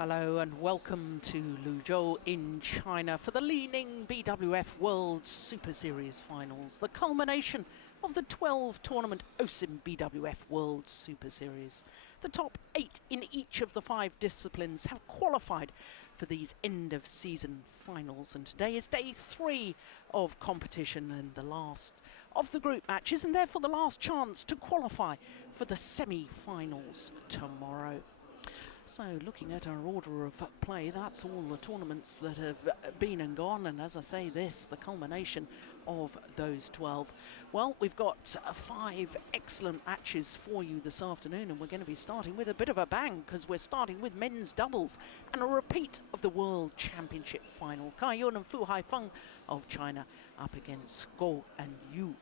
Hello and welcome to Luzhou in China for the Li-Ning BWF World Super Series Finals, the culmination of the 12-tournament OSIM BWF World Super Series. The top 8 in each of the 5 disciplines have qualified for these end-of-season finals, and today is day 3 of competition and the last of the group matches, and therefore the last chance to qualify for the semi-finals tomorrow. So looking at our order of play, that's all the tournaments that have been and gone, and as I say, this, the culmination of those 12. Well, we've got 5 excellent matches for you this afternoon, and we're going to be starting with a bit of a bang, because we're starting with men's doubles and a repeat of the World Championship final. Cai Fu and Fu Haifeng of China up against KOR Ko Yoo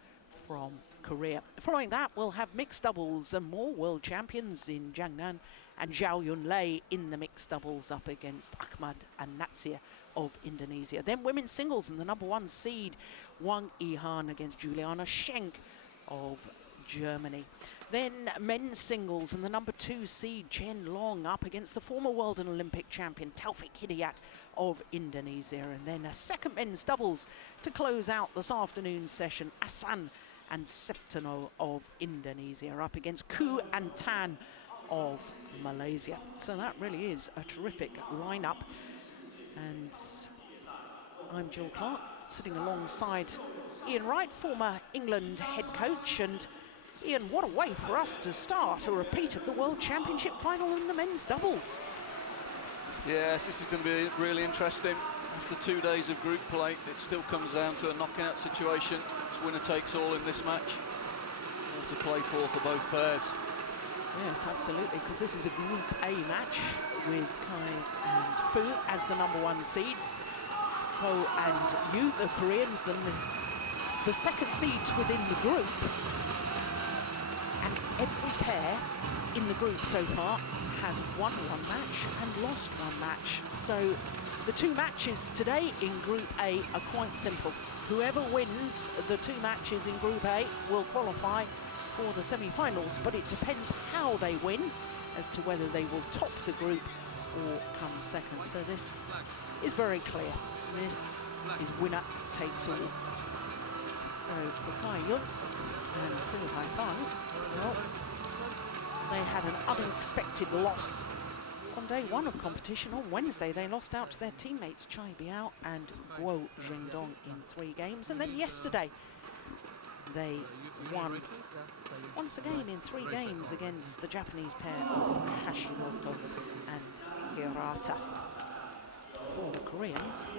from Korea. Following that, we'll have mixed doubles and more world champions in Jiangnan and Zhao Yunlei in the mixed doubles up against Ahmad and Natsir of Indonesia. Then women's singles and the #1 seed Wang Yihan against Juliana Schenk of Germany. Then men's singles and the #2 seed Chen Long up against the former world and Olympic champion Taufik Hidayat of Indonesia. And then a second men's doubles to close out this afternoon's session, Asan and Septano of Indonesia up against Ku and Tan of Malaysia. So that really is a terrific lineup. And I'm Jill Clark, sitting alongside Ian Wright, former England head coach. And Ian, what a way for us to start a repeat of the World Championship final in the men's doubles. Yes, this is going to be really interesting. After 2 days of group play, it still comes down to a knockout situation. It's winner takes all in this match. All to play for both pairs. Yes, absolutely, because this is a Group A match with Cai and Fu as the #1 seeds. Ko and Yoo, the Koreans, the second seeds within the group. And every pair in the group so far has won one match and lost one match. So the 2 matches today in Group A are quite simple. Whoever wins the 2 matches in Group A will qualify for the semi-finals, but it depends how they win as to whether they will top the group or come second. So this is very clear. This is winner takes all. So for Cai Fu and Fu Haifeng, well, they had an unexpected loss on day 1 of competition. On Wednesday, they lost out to their teammates Cai Biao and Guo Zhengdong in 3 games. And then yesterday, they won once again in 3 games against the Japanese pair of Hashimoto and Hirata. For the Koreans,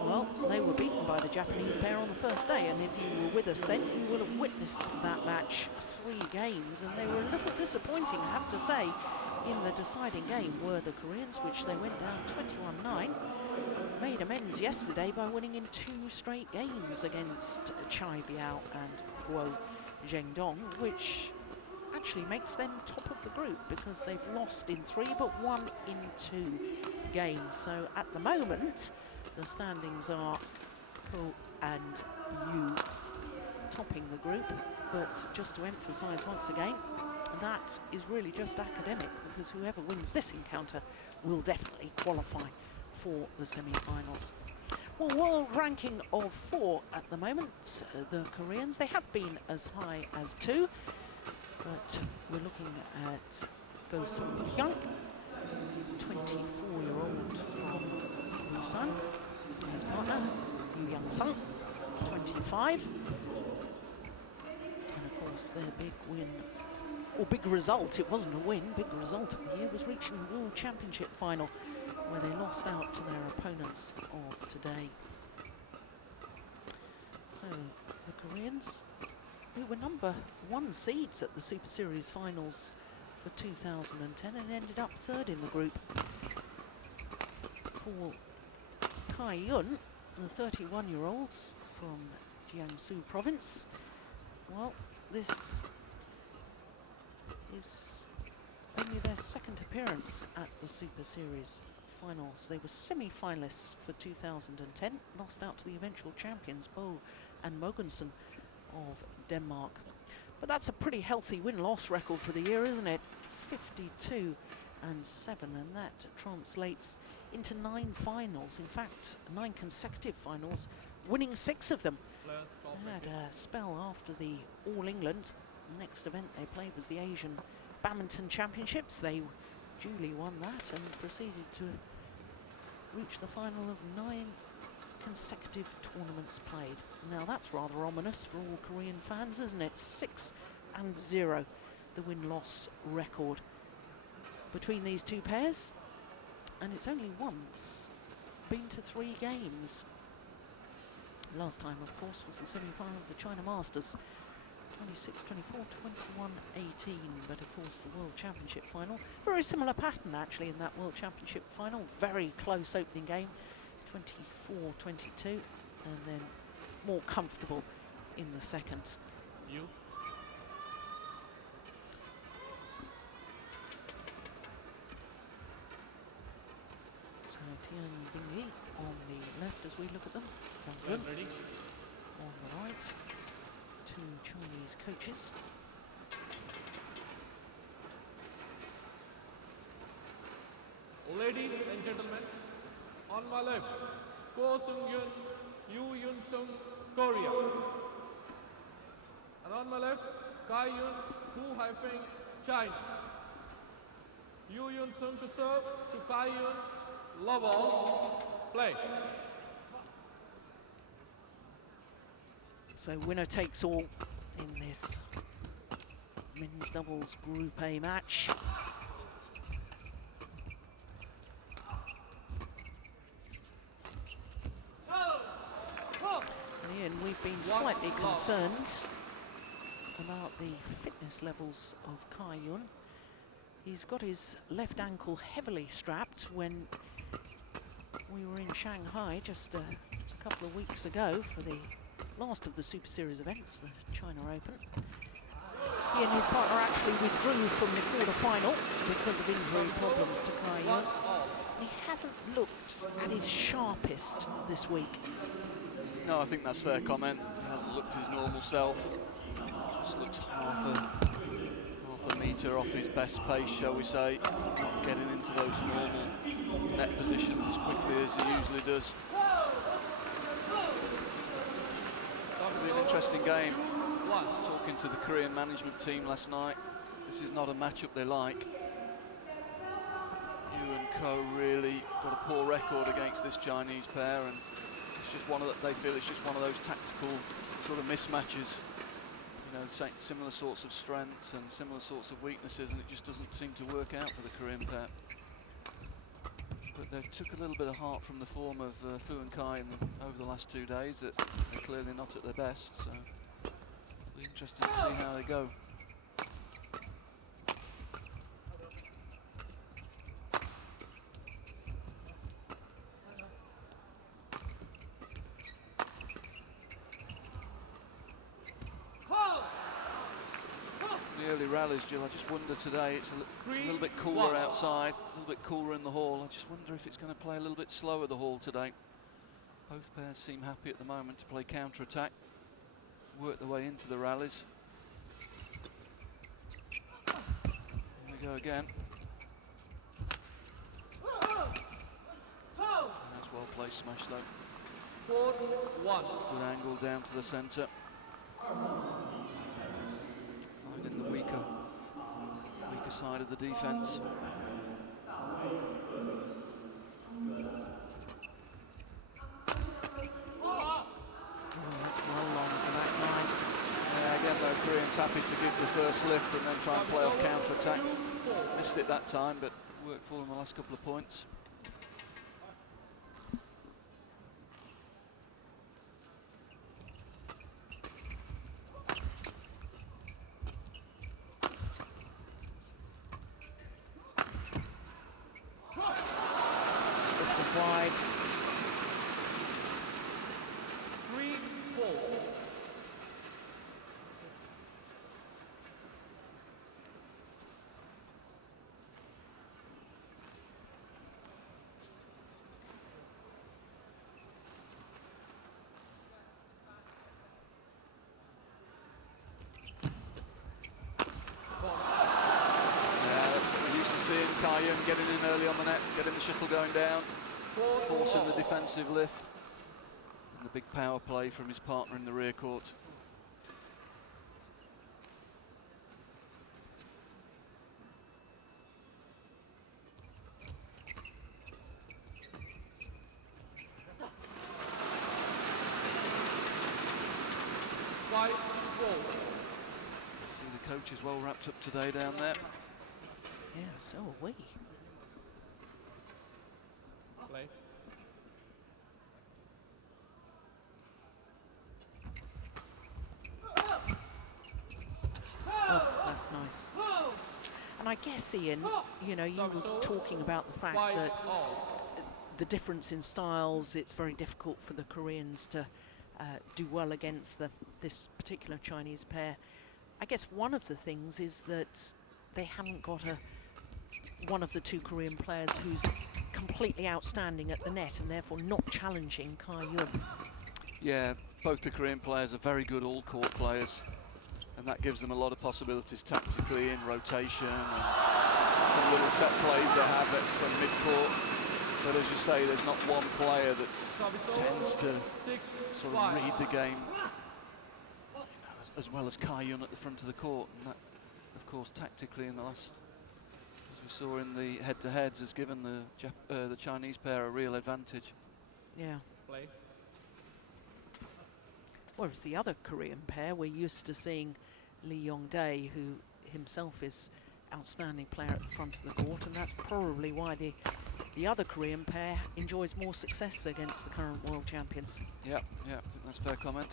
well, they were beaten by the Japanese pair on the first day, and if you were with us then, you will have witnessed that match 3 games, and they were a little disappointing, I have to say, in the deciding game were the Koreans, which they went down 21-9. Made amends yesterday by winning in 2 straight games against Cai Biao and Guo Zhengdong, which actually makes them top of the group because they've lost in 3 but won in 2 games. So at the moment, the standings are Ko and Yoo topping the group, but just to emphasise once again, that is really just academic, because whoever wins this encounter will definitely qualify for the semi-finals. Well, world ranking of 4 at the moment. The Koreans, they have been as high as 2, but we're looking at Go Sung-hyun, 24-year-old from Busan, his partner, Yu Young-sung, 25. And of course, their big win, or big result, it wasn't a win, big result of the year was reaching the World Championship final, where they lost out to their opponents of today. So the Koreans, who were #1 seeds at the Super Series finals for 2010 and ended up 3rd in the group. For Cai Yun, the 31-year-old from Jiangsu province, well, this is only their 2nd appearance at the Super Series finals. They were semi-finalists for 2010, lost out to the eventual champions Bo and Mogensen of Denmark. But that's a pretty healthy win-loss record for the year, isn't it? 52 and 7, and that translates into 9 finals. In fact, 9 consecutive finals, winning 6 of them. They had a spell after the All England. Next event they played was the Asian Badminton Championships. They duly won that and proceeded to reach the final of 9 consecutive tournaments played. Now that's rather ominous for all Korean fans, isn't it? 6-0, the win-loss record between these two pairs, and it's only once been to 3 games. Last time, of course, was the semi-final of the China Masters, 26-24, 21-18, but of course the World Championship final, very similar pattern actually in that World Championship final, very close opening game, 24-22, and then more comfortable in the second. You. So Tian Bingyi on the left as we look at them, Well, ready? on the right, 2 Chinese coaches. Ladies and gentlemen, on my left, Ko Sung-yun, Yu Yun-sung, Korea. And on my left, Cai Fu CHN, China. Yu Yun-sung to serve to Cai Yun, love all, play. So winner takes all in this men's doubles Group A match. And Ian, we've been slightly concerned about the fitness levels of Cai Yun. He's got his left ankle heavily strapped when we were in Shanghai just a couple of weeks ago for the last of the Super Series events, the China Open. He and his partner actually withdrew from the quarter-final because of injury problems to Cai Yun. He hasn't looked at his sharpest this week. No, I think that's a fair comment. He hasn't looked his normal self. Just looks half a metre off his best pace, shall we say. Not getting into those normal net positions as quickly as he usually does. It'll be an interesting game. Talking to the Korean management team last night, this is not a matchup they like. Yu and Ko really got a poor record against this Chinese pair, and it's just one of they feel it's just one of those tactical sort of mismatches. You know, similar sorts of strengths and similar sorts of weaknesses, and it just doesn't seem to work out for the Korean pair. But they took a little bit of heart from the form of Fu and Cai over the last 2 days. That they're clearly not at their best, so it'll be interesting to see how they go. The early rallies, Jill, I just wonder today, it's a little bit cooler outside, a little bit cooler in the hall. I just wonder if it's going to play a little bit slower, the hall today. Both pairs seem happy at the moment to play counter-attack, work their way into the rallies. Here we go again. That's well placed smash though. 4-1. Good angle down to the centre. Finding the weaker side of the defence. That's well long for that line. Yeah, again though, Koreans happy to give the first lift and then try and play off counter-attack. Missed it that time, but worked for them the last couple of points. Lifted wide. 3-4. Cai Fu getting in early on the net, getting the shuttle going down, forcing the defensive lift. And the big power play from his partner in the rear court. See the coach is well wrapped up today down there. Yeah, so are we. Play. Oh, that's nice. And I guess, Ian, you know, you were talking about the fact that the difference in styles, it's very difficult for the Koreans to do well against this particular Chinese pair. I guess one of the things is that they haven't got one of the two Korean players who's completely outstanding at the net and therefore not challenging Cai Fu. Yeah, both the Korean players are very good all-court players, and that gives them a lot of possibilities tactically in rotation and some little set plays they have from mid-court. But as you say, there's not one player that tends to sort of read the game as well as Cai Fu at the front of the court. And that, of course, tactically in the last, as we saw in the head-to-heads, has given the Chinese pair a real advantage. Yeah. Play. Whereas the other Korean pair, we're used to seeing Lee Yong-dae, who himself is outstanding player at the front of the court, and that's probably why the other Korean pair enjoys more success against the current world champions. Yeah, I think that's a fair comment.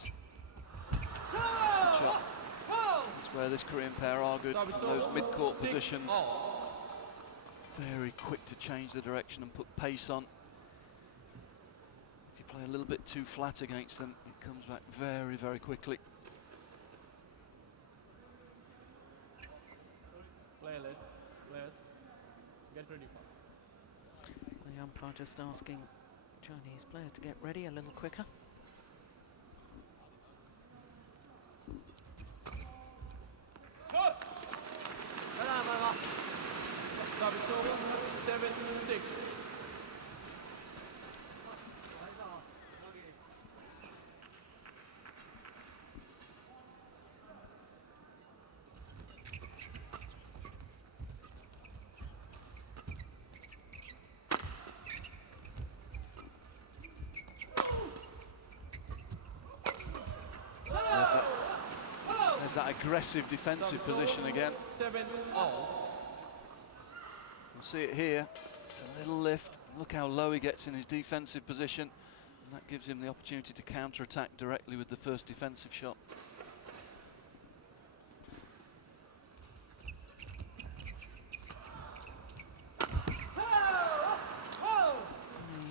That's a good shot. That's where this Korean pair are good, those mid-court positions. Very quick to change the direction and put pace on. If you play a little bit too flat against them, it comes back very, very quickly. Players, get ready for. The umpire just asking Chinese players to get ready a little quicker. Service over, 7-6. There's that aggressive defensive position again. 7-all. We'll see it here. It's a little lift. Look how low he gets in his defensive position. And that gives him the opportunity to counter-attack directly with the first defensive shot.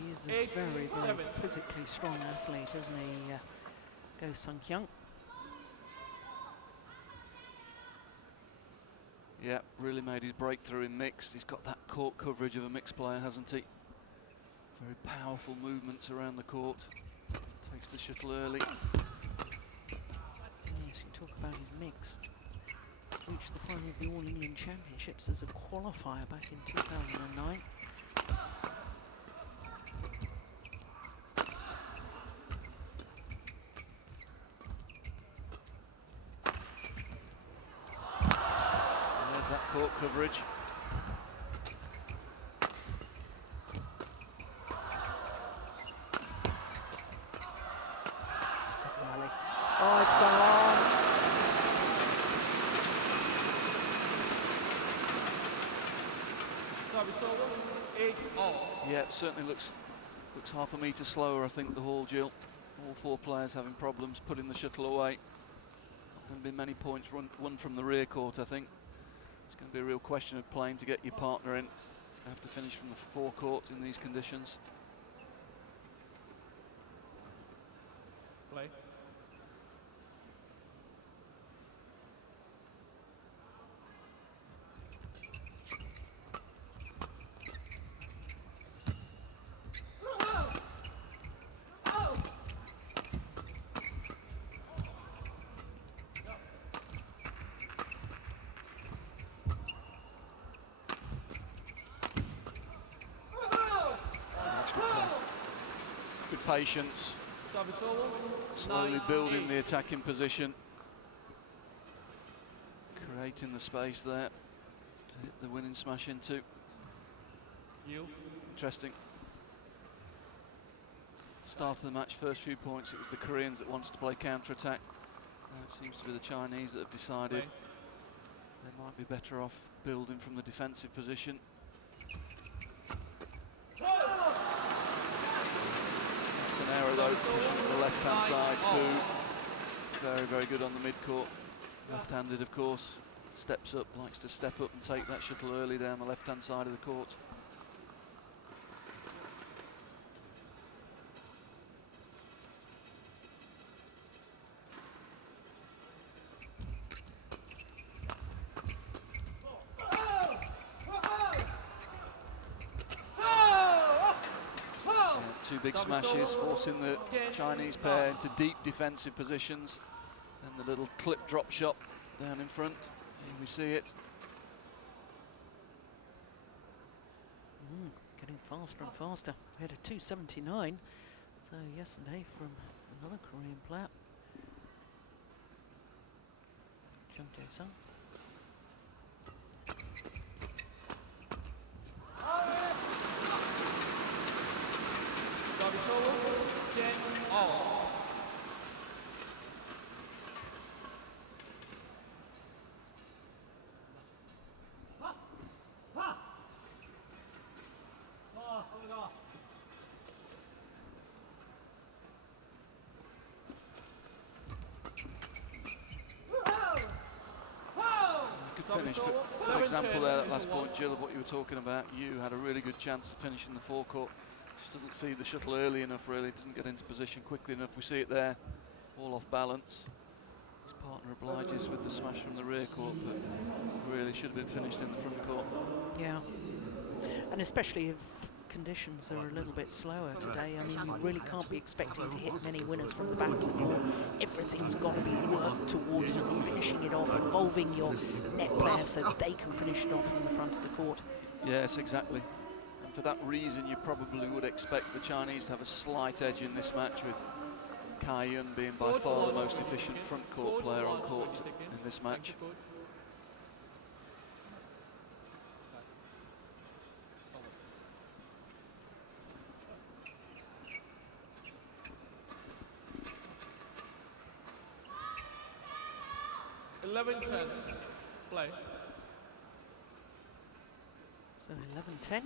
He is a very, very physically strong athlete, isn't he, Go Sung-kyung? Yeah, really made his breakthrough in mixed. He's got that court coverage of a mixed player, hasn't he? Very powerful movements around the court. Takes the shuttle early. Yes, you talk about his mixed. Reached the final of the All England Championships as a qualifier back in 2009. That court coverage. Oh, it's gone long. Service over, 8-all. Yeah, it certainly looks half a metre slower, I think, the Hall, Jill. All four players having problems putting the shuttle away. Not going to be many points won from the rear court, I think. It's going to be a real question of playing to get your partner in. You have to finish from the forecourt in these conditions. Play. patience, Service over. slowly 9-8. building the attacking position, creating the space there to hit the winning smash into. You. Interesting. Start of the match, first few points, it was the Koreans that wanted to play counter-attack. Now it seems to be the Chinese that have decided Okay. they might be better off building from the defensive position. That's an error though, pushing to the left-hand side. Fu, very, very good on the mid-court. Left-handed, of course, steps up, likes to step up and take that shuttle early down the left-hand side of the court. Two big smashes, forcing the Chinese pair into deep defensive positions. And the little clip drop shot down in front. Here we see it. Getting faster and faster. We had a 279 so yesterday from another Korean player, Jung Jae-sung. Service over. 10-all. Good finish, but for example there, that last point, Jill, of what you were talking about, you had a really good chance of finishing the forecourt. Just doesn't see the shuttle early enough, really, doesn't get into position quickly enough. We see it there, all off balance. His partner obliges with the smash from the rear court, but really should have been finished in the front court. Yeah, and especially if conditions are a little bit slower today. I mean, you really can't be expecting to hit many winners from the back of the court. Everything's got to be worked towards finishing it off, involving your net player so they can finish it off from the front of the court. Yes, exactly. And for that reason, you probably would expect the Chinese to have a slight edge in this match, with Cai Yun being by far the most efficient front court player on court in this match. 11-10. Play. So 11-10.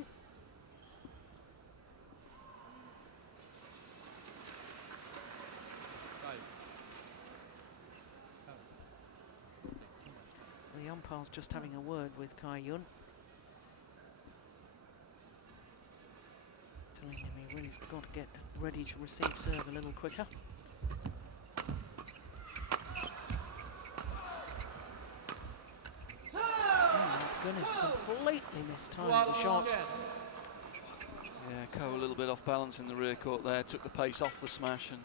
The umpire's just having a word with Cai Yun, telling him he really's got to get ready to receive serve a little quicker. Goodness, completely mistimed the shot. Yeah, Ko a little bit off balance in the rear court there, took the pace off the smash, and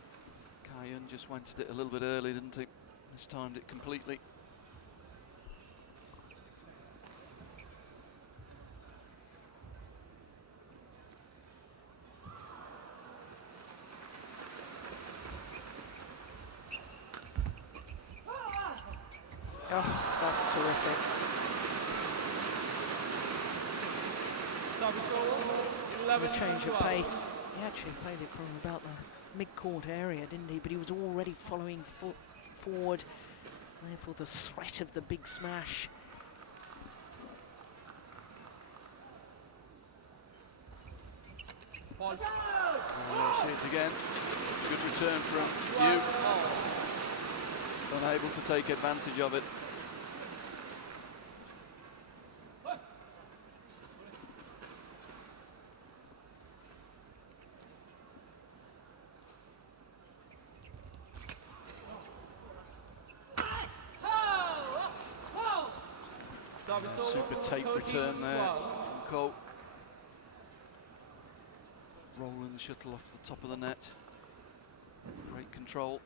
Cai Yun just went at it a little bit early, didn't he? Mistimed it completely. Oh, that's terrific. The change of pace. He actually played it from about the mid-court area, didn't he? But he was already following forward, therefore the threat of the big smash. We'll see it again. Good return from Yu. Unable to take advantage of it. Super tape return there from Ko. Rolling the shuttle off the top of the net. Great control.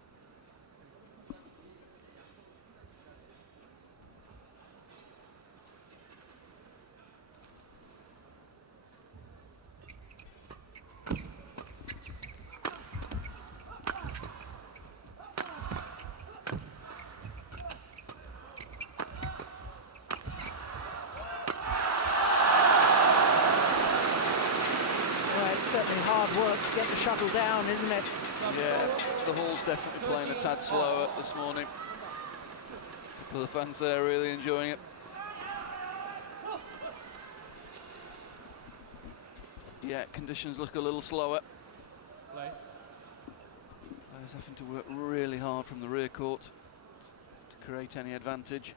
Certainly hard work to get the shuttle down, isn't it? Yeah, the Hall's definitely playing a tad slower this morning. A couple of the fans there really enjoying it. Yeah, conditions look a little slower. Play. Players having to work really hard from the rear court to create any advantage.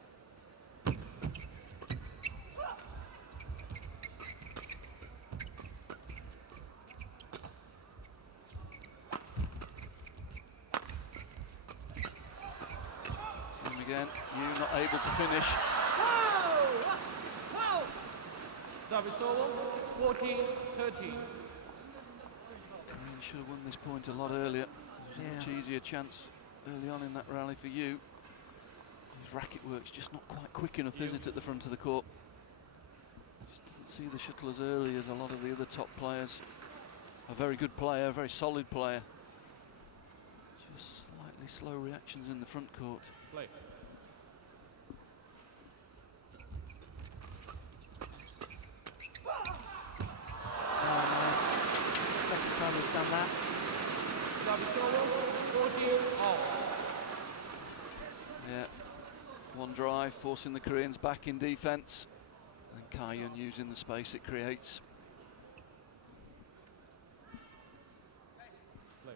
Again, you not able to finish. Service over, 14-13. Should have won this point a lot earlier. There's a much easier chance early on in that rally for you. His racket work's just not quite quick enough, is it, at the front of the court? Just didn't see the shuttle as early as a lot of the other top players. A very good player, a very solid player. Just slightly slow reactions in the front court. Play. Second time he's done that. Yeah, one drive forcing the Koreans back in defence, and Cai Yun using the space it creates. Play.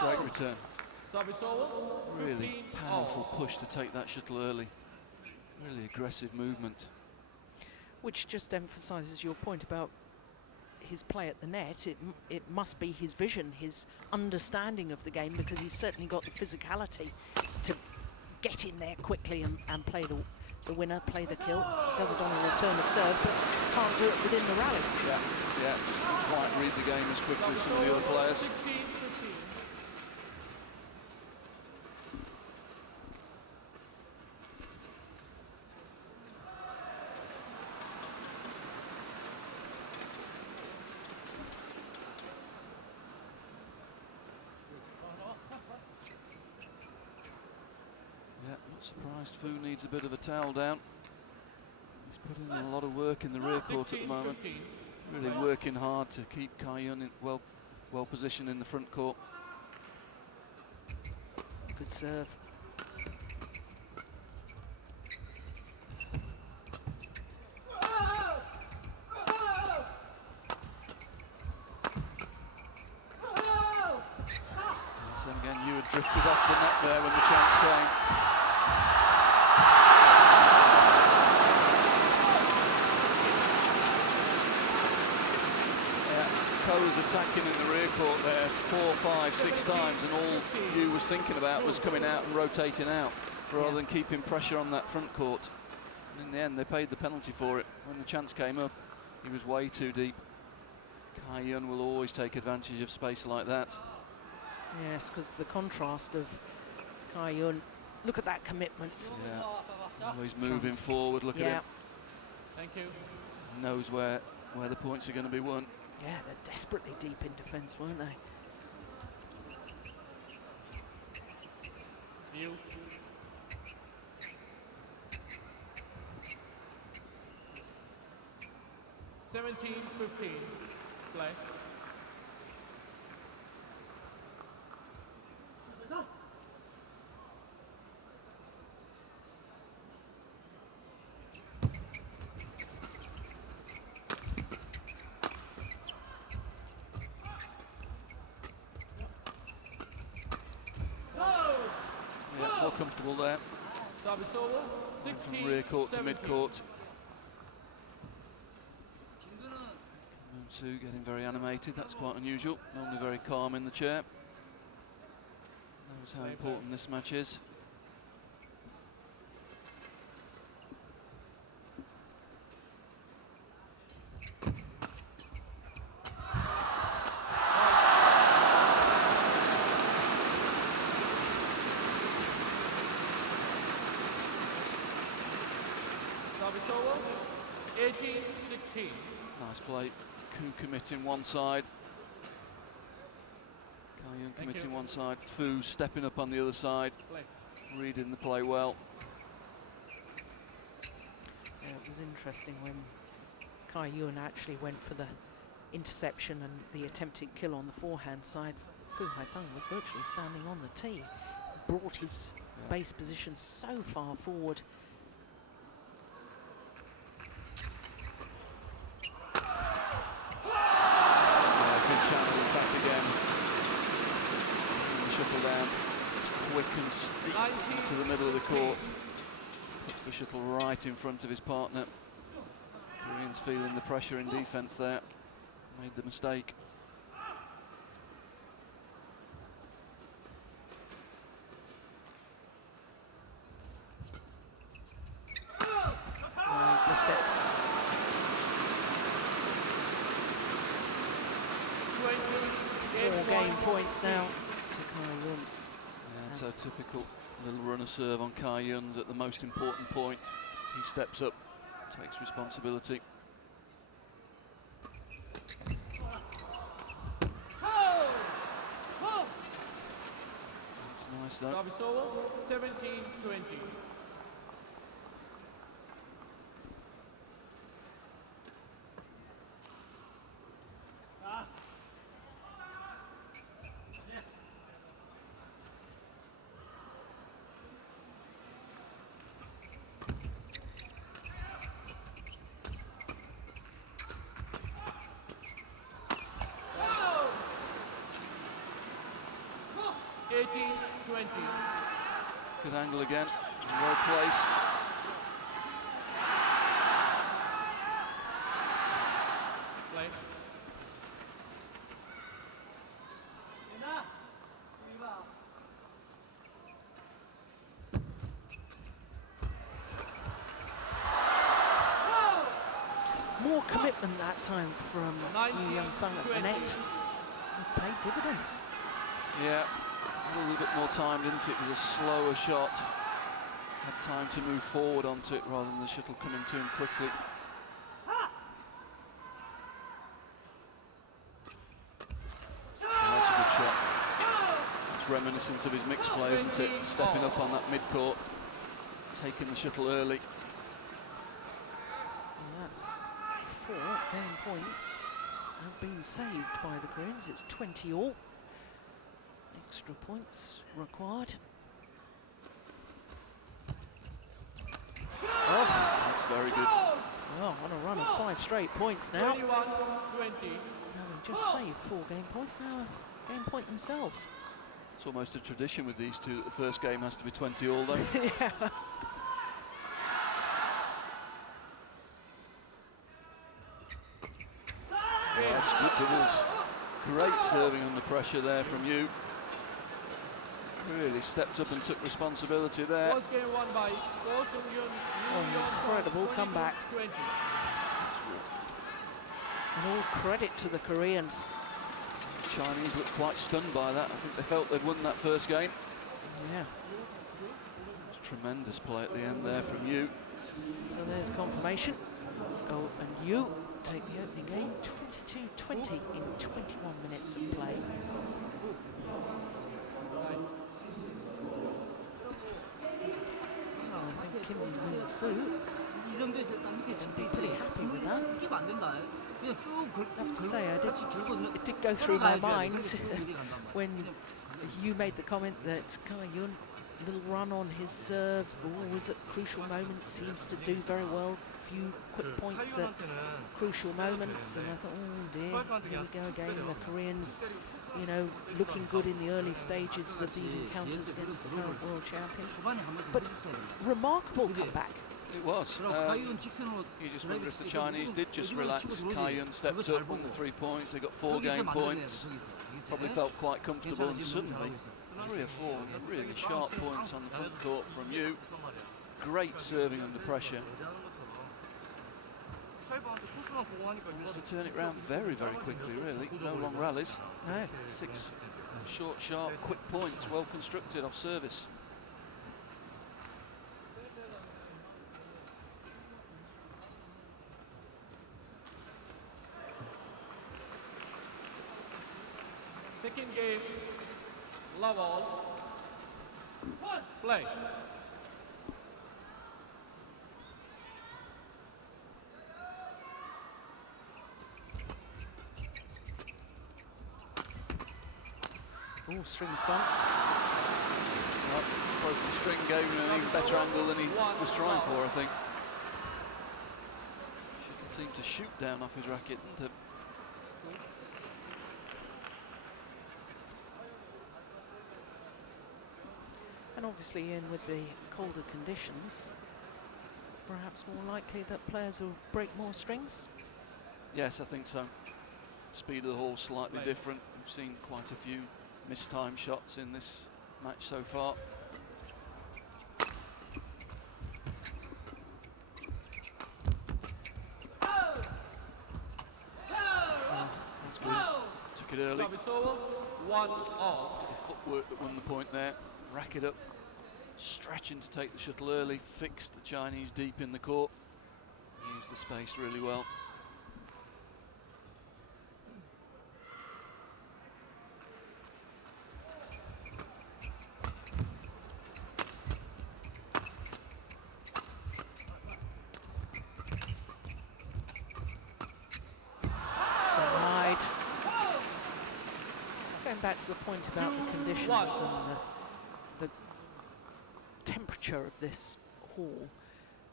Great return. Service over. Really powerful push to take that shuttle early. Really aggressive movement. Which just emphasises your point about his play at the net. It must be his vision, his understanding of the game, because he's certainly got the physicality to get in there quickly and play the winner, play the kill. Does it on a return of serve, but can't do it within the rally. Yeah, just didn't quite read the game as quickly as some of the other players. 16-15. Yeah, not surprised Fu needs a bit of a towel down. He's putting in a lot of work in the rear court at the moment. 16-15. Really working hard to keep Cai Yun in well positioned in the front court. Good serve. So again, you had drifted off the net there when the chance came. Ko was attacking in the rear court there 4, 5, 6 times, and all Yu was thinking about was coming out and rotating out rather than keeping pressure on that front court. And in the end, they paid the penalty for it. When the chance came up, he was way too deep. Cai Yun will always take advantage of space like that. Yes, because the contrast of Cai Yun. Look at that commitment. Yeah, always moving forward. Look at him. Thank you. Knows where the points are going to be won. Yeah, they're desperately deep in defence, weren't they? You. $17-15. Play. Yeah, more comfortable there. Service over. From rear court to 16-17. mid court. Moon Soo getting very animated. That's quite unusual. Normally very calm in the chair. Knows how important this match is. Service over. 18-16. Nice play. Ku committing one side. Cai Yun committing one side. Fu stepping up on the other side. Play. Reading the play well. Yeah, it was interesting when Cai Yun actually went for the interception and the attempted kill on the forehand side. Fu Haifeng was virtually standing on the tee. Brought his base position so far forward. Good channel attack again. The shuttle down quick and steep into the middle of the court. Puts the shuttle right in front of his partner. Koreans feeling the pressure in defence there. Made the mistake. He's missed it. 4 game points now to Cai Yun. Yeah, so typical little runner serve on Cai Yun's at the most important point. He steps up, takes responsibility. That's nice though. Service over. 17-20. Good angle again, well placed. Play. More commitment that time from Yu Young-sung at the net. It paid dividends. Yeah, a little bit more time, didn't it? It was a slower shot. Had time to move forward onto it rather than the shuttle coming to him quickly. Yeah, that's a good shot. It's reminiscent of his mixed play, isn't it? Stepping up on that mid-court, taking the shuttle early. And that's 4 game points have been saved by the Koreans. It's 20 all. Extra points required. Oh, that's very good. Well, on a run of 5 straight points now. 21-20. Having just saved 4 game points, now a game point themselves. It's almost a tradition with these two that the first game has to be 20 all though. Yeah. That's good doubles. Great serving under pressure there from you. Really stepped up and took responsibility there. First game won by Ko Yoo. Incredible comeback. And all credit to the Koreans. Chinese looked quite stunned by that. I think they felt they'd won that first game. Yeah. It's tremendous play at the end there from you. So there's confirmation. Go and you take the opening game, 22-20 in 21 minutes of play. I think Kim Moon-soo can be pretty happy with that. I have to say, it did go through my mind when you made the comment that Cai Yun, little run on his serve, always at crucial moments, seems to do very well. Few quick points at crucial moments, and I thought, oh dear, here we go again. The Koreans, you know, looking good in the early stages of these encounters against the current world champions. But remarkable comeback. It was. You just wonder if the Chinese did just relax. Cai Yun stepped up, won the 3 points. They got 4 game points. Probably felt quite comfortable, and suddenly 3 or 4 really sharp points on the front court from you. Great serving under pressure. Managed to turn it round very, very quickly, really. No long rallies. No. 6 short, sharp, quick points, well constructed off service. Second game, level. Play. Oh, string's gone. Well, broke the string, gave him an even better angle than he was trying for, I think. Shouldn't seem to shoot down off his racket, didn't it? And obviously in with the colder conditions, perhaps more likely that players will break more strings. Yes, I think so. Speed of the hall slightly different. We've seen quite a few mistimed shots in this match so far. Took it early. Service over, 1-all. It's the footwork that won the point there. Rack it up, stretching to take the shuttle early, fixed the Chinese deep in the court. Used the space really well. Going back to the point about the conditions and the temperature of this hall.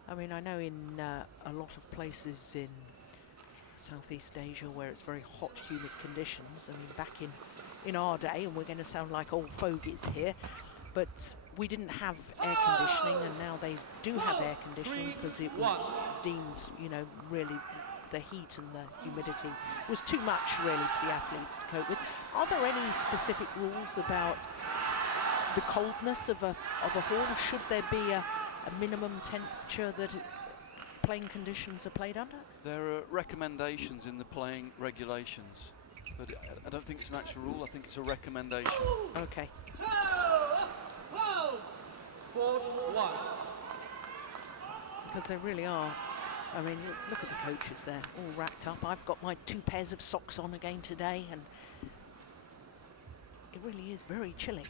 I mean, I know in a lot of places in Southeast Asia where it's very hot, humid conditions. I mean, back in our day, and we're going to sound like old fogies here, but we didn't have air conditioning, and now they do have air conditioning because it was deemed, you know, really the heat and the humidity was too much really for the athletes to cope with. Are there any specific rules about the coldness of a hall? Should there be a minimum temperature that playing conditions are played under? There are recommendations in the playing regulations, but I don't think it's an actual rule. I think it's a recommendation. Okay. 4-1. Because they really are. I mean, look at the coaches there, all wrapped up. I've got my 2 pairs of socks on again today, and it really is very chilly.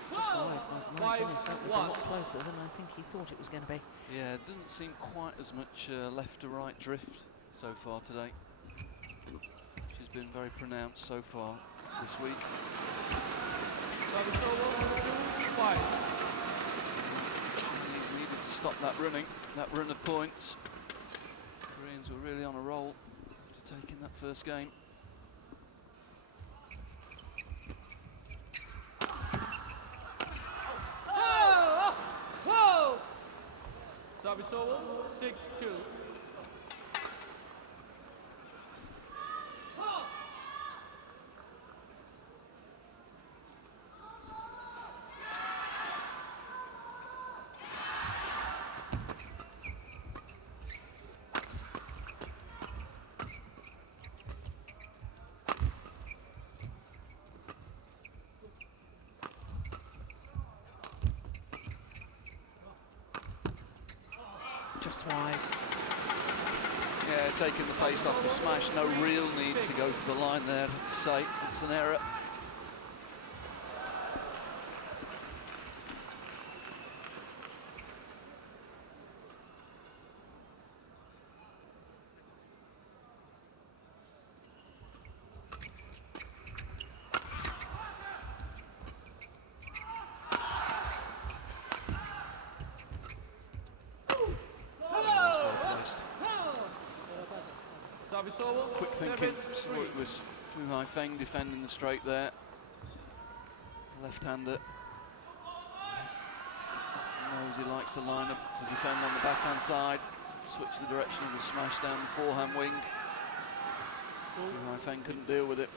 It's just wide. My goodness, that was a lot closer than I think he thought it was going to be. Yeah, it doesn't seem quite as much left to right drift so far today, which has been very pronounced so far this week. Service over, 2-5. He's needed to stop that run of points. Koreans were really on a roll after taking that first game. Service over, 6-2. Just wide. Yeah, taking the pace off the smash. No real need to go for the line there, I have to say. It's an error. Service over, Quick thinking, saw it was Fu Haifeng defending the straight there. Left-hander. Knows he likes to line up to defend on the backhand side. Switch the direction of the smash down the forehand wing. Fu Haifeng couldn't deal with it.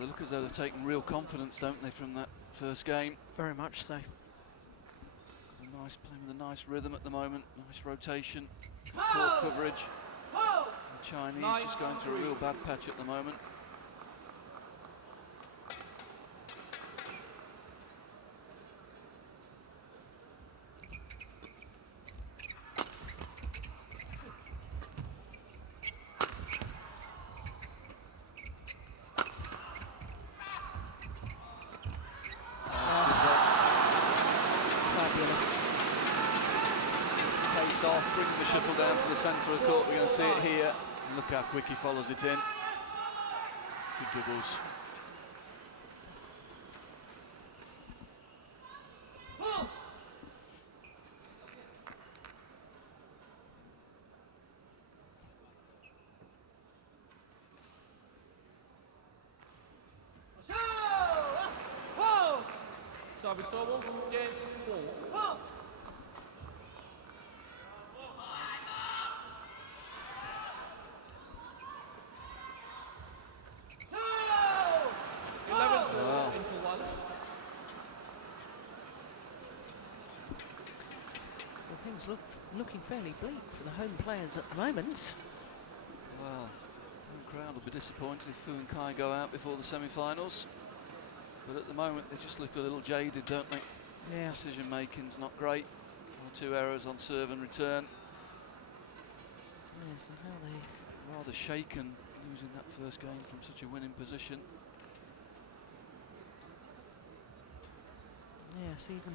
They look as though they've taken real confidence, don't they, from that first game. Very much so. A Nice, playing with a nice rhythm at the moment. Nice rotation, court coverage. The Chinese just going through a real bad patch at the moment. Off, bringing the shuttle down to the centre of the court. We're going to see it here. And look how quick he follows it in. Good doubles. Service over, game 4. Things looking fairly bleak for the home players at the moment. Well, home crowd will be disappointed if Fu and Cai go out before the semi-finals. But at the moment, they just look a little jaded, don't they? Yeah. Decision making's not great. 1 or 2 errors on serve and return. Yes, and how they Rather shaken, losing that first game from such a winning position. Yes, even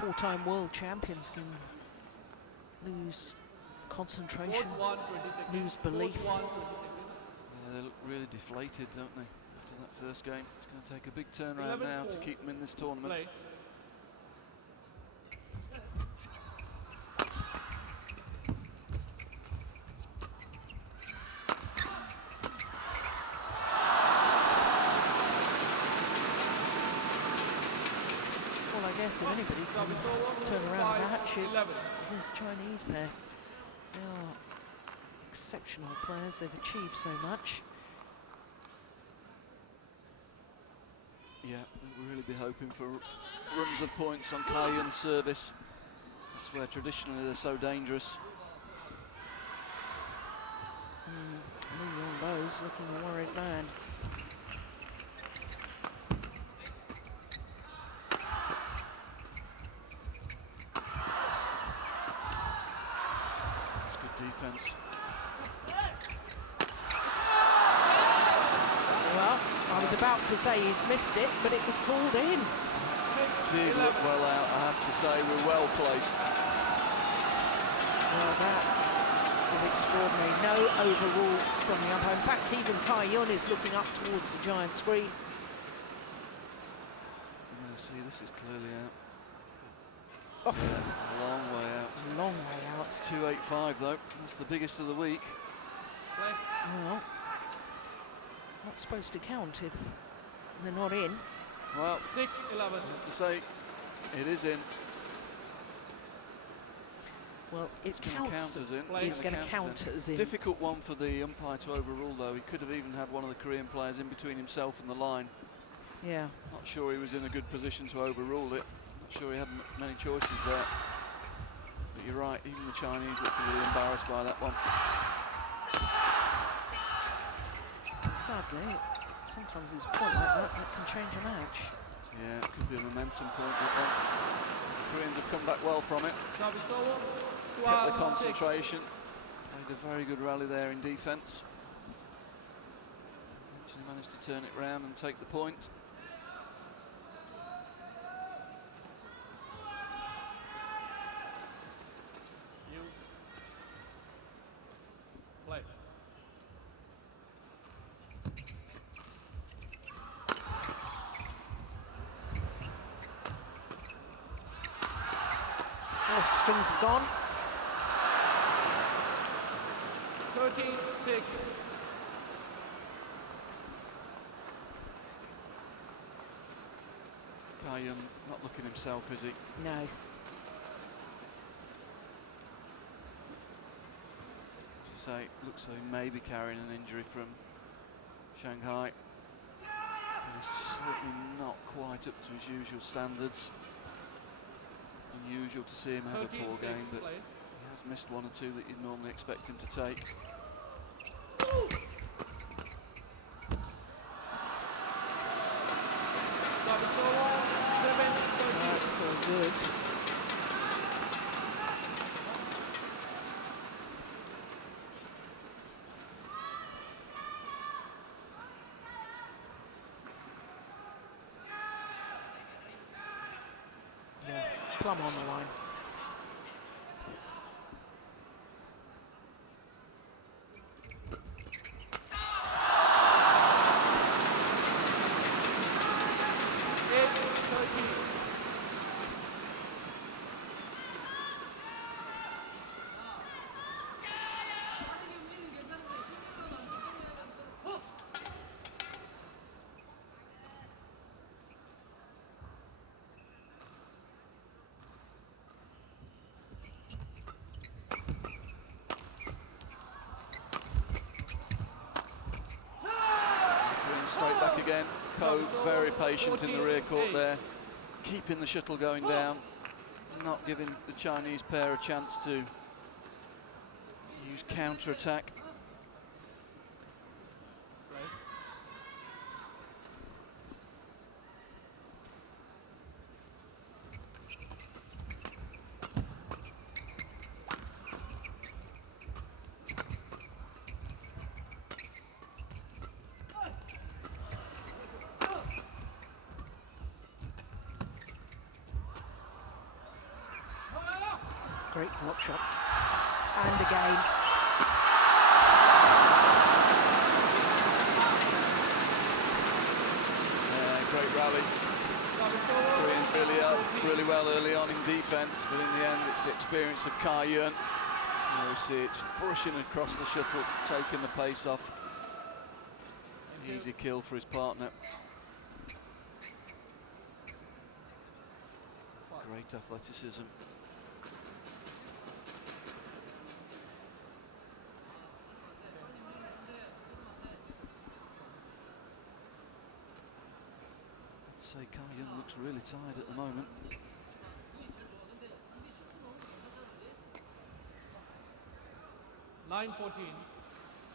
4-time world champions can lose concentration, lose belief. Yeah, they look really deflated, don't they, after that first game. It's going to take a big turnaround now to keep them in this tournament. Play. I guess if anybody can turn around a match, it's this Chinese pair. They are exceptional players. They've achieved so much. Yeah, we'll really be hoping for runs of points on Cai Yun's service. That's where traditionally they're so dangerous. Lee Yong-bo's looking a worried man. Defense. Well, I was about to say he's missed it, but it was called in. Did look well out, I have to say. We're well placed. Well, that is extraordinary. No overrule from the umpire. In fact, even Cai Yun is looking up towards the giant screen. You're going to see this is clearly out. Oh. A long way out. Long way out. 285 though. That's the biggest of the week. Well, not supposed to count if they're not in. Well, 6-11. I have to say, it is in. Well, it counts. It's going to count as in. Difficult one for the umpire to overrule though. He could have even had one of the Korean players in between himself and the line. Yeah. Not sure he was in a good position to overrule it. Not sure he had many choices there. But you're right, even the Chinese looked really embarrassed by that one. Sadly, sometimes it's a point like that can change a match. Yeah, it could be a momentum point, that one. The Koreans have come back well from it. Kept the concentration. Played a very good rally there in defence. Actually managed to turn it round and take the point. Play. Oh, strings have gone. 13-6. Cai Yun not looking himself, is he? No. Say, looks like he may be carrying an injury from Shanghai. But he's certainly not quite up to his usual standards. And unusual to see him have a 13 poor game, but play. he has missed one or two that you'd normally expect him to take. Service over, 7-13. That's all good. Yeah, plumb on the line. Straight back again. Ko very patient in the rear court there, keeping the shuttle going down, not giving the Chinese pair a chance to use counter-attack. Great drop shot. And again. Great rally. Koreans really well early on in defence, but in the end it's the experience of Cai Yun. You see it just brushing across the shuttle, taking the pace off. Easy kill for his partner. Great athleticism. I'd say Cai Yun looks really tired at the moment.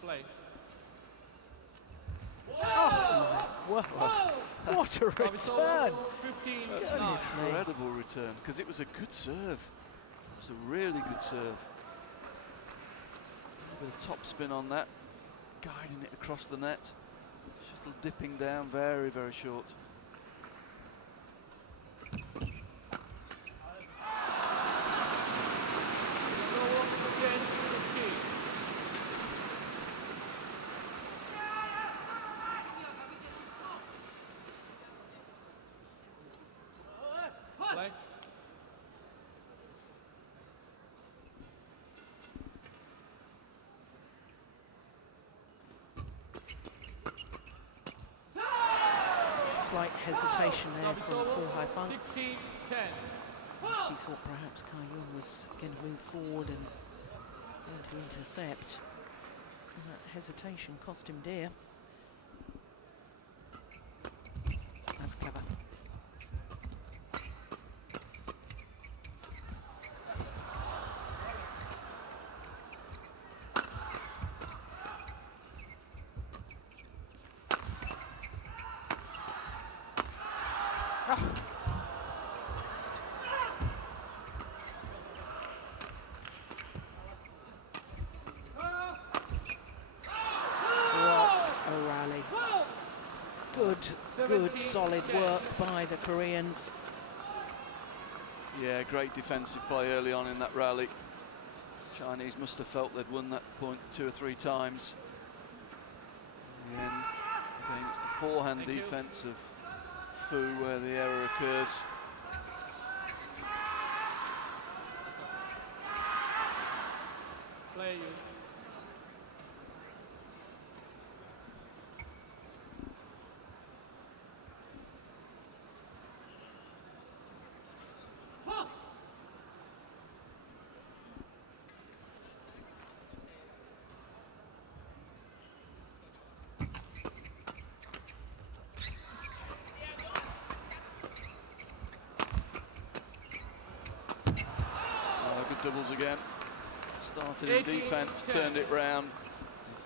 Play. Oh, what a return! 15. Goodness me. Incredible return, because it was a good serve. It was a really good serve. A bit of top spin on that, guiding it across the net. Shuttle dipping down, very short. Play. Slight hesitation there from Fu Hai Feng. 16-10. He thought perhaps Cai Yun was going to move forward and going to intercept. And that hesitation cost him dear. That's clever. What a rally. Good solid work by the Koreans. Yeah, great defensive play early on in that rally. Chinese must have felt they'd won that point 2 or 3 times. In the end, again, it's the forehand defense of Fu where the error occurs. Play you. doubles again. Started in defence, turned it round,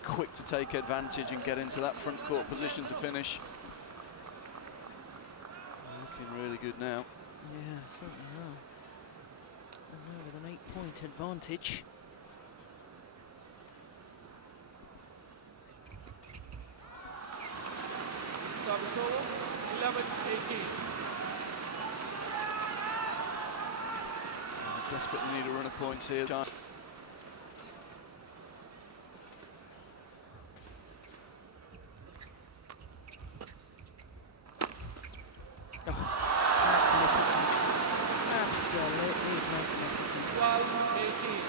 quick to take advantage and get into that front court position to finish. Looking really good now. Yeah, certainly are. And now with an 8-point advantage. Service over, 11-18. Desperately need a run of points here. Chance. Magnificent. Absolutely magnificent. 12-18.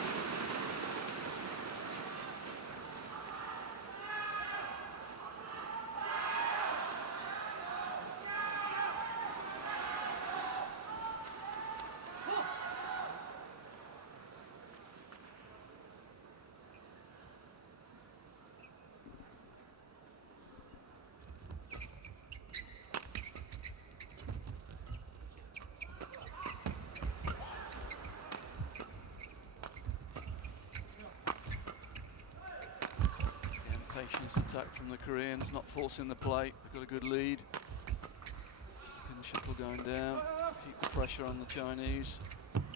Patience attack from the Koreans, not forcing the play. They've got a good lead. Keeping the shuttle going down. Keep the pressure on the Chinese.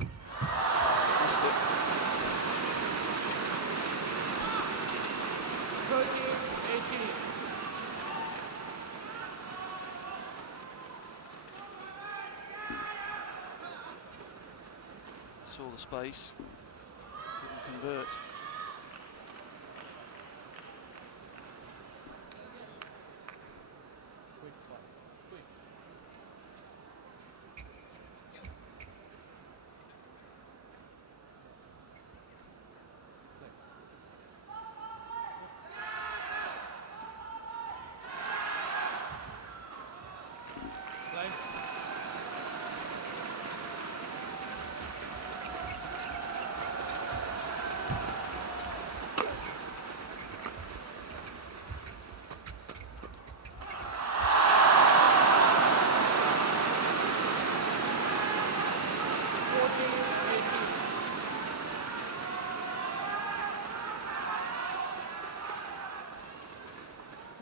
Missed it. 13-18. Saw the space. Couldn't convert. Play.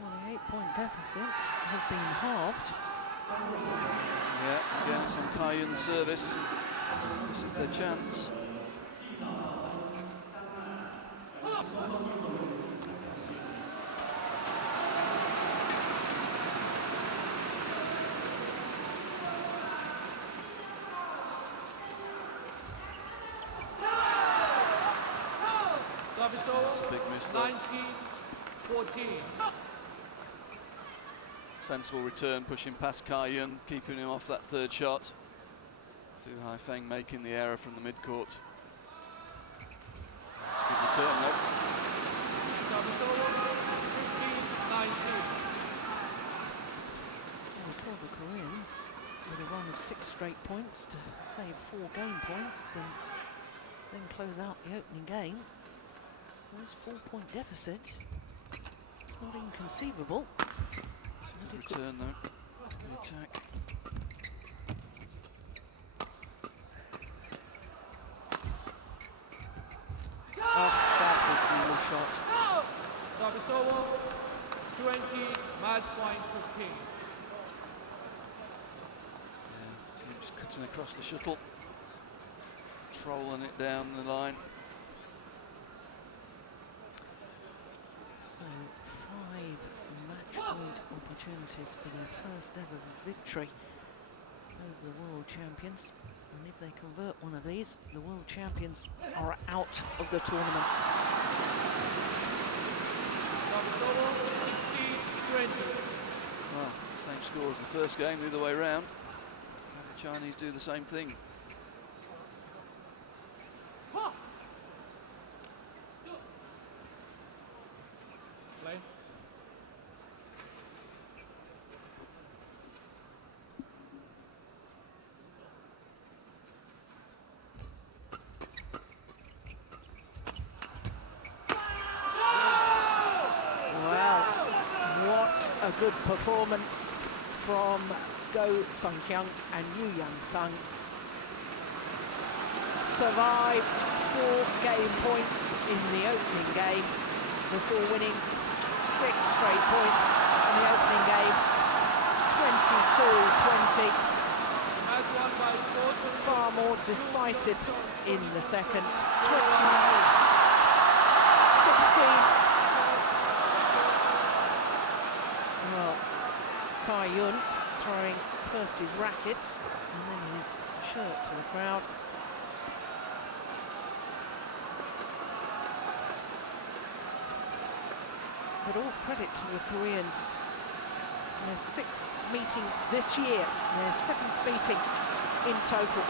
Well, the 8-point deficit has been halved. Yeah, again, it's on Cai Yun's service. This is their chance. Service That's a over, big miss there. 19-14. Sensible return, pushing past Cai Yun, keeping him off that third shot. Fu Haifeng making the error from the midcourt. That's a good return though. Service over, 15-19. We saw the Koreans with a run of 6 straight points to save 4 game points and then close out the opening game. Those 4-point deficits, it's not inconceivable. Good return though. The attack. Oh, that was the little shot. Service over, 20, match point 15. Yeah, team's cutting across the shuttle, trolling it down the line. So 5 match point opportunities for their first ever victory over the world champions. And if they convert one of these, the world champions are out of the tournament. Service over, 16-20. Well, same score as the first game, the other way around. Can the Chinese do the same thing? Play. Well, what a good performance from Go Sung-hyung and Yu Yan-sung. survived 4 game points in the opening game before winning 6 straight points in the opening game. 22-20. Match won by KOR Ko Yoo. Far more decisive in the second. 20-16. Well, Cai Yun throwing first his rackets and then his shirt to the crowd. But all credit to the Koreans. Their 6th meeting this year, their 7th meeting in total,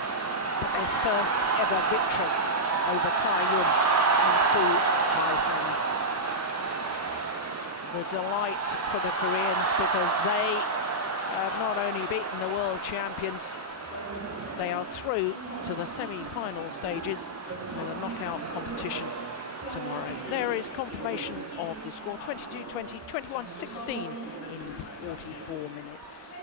but their first ever victory over Cai Yun and Fu CHN. The delight for the Koreans, because they have not only beaten the world champions, they are through to the semi-final stages of the knockout competition tomorrow. There is confirmation of the score: 22-20, 21-16 in 44 minutes.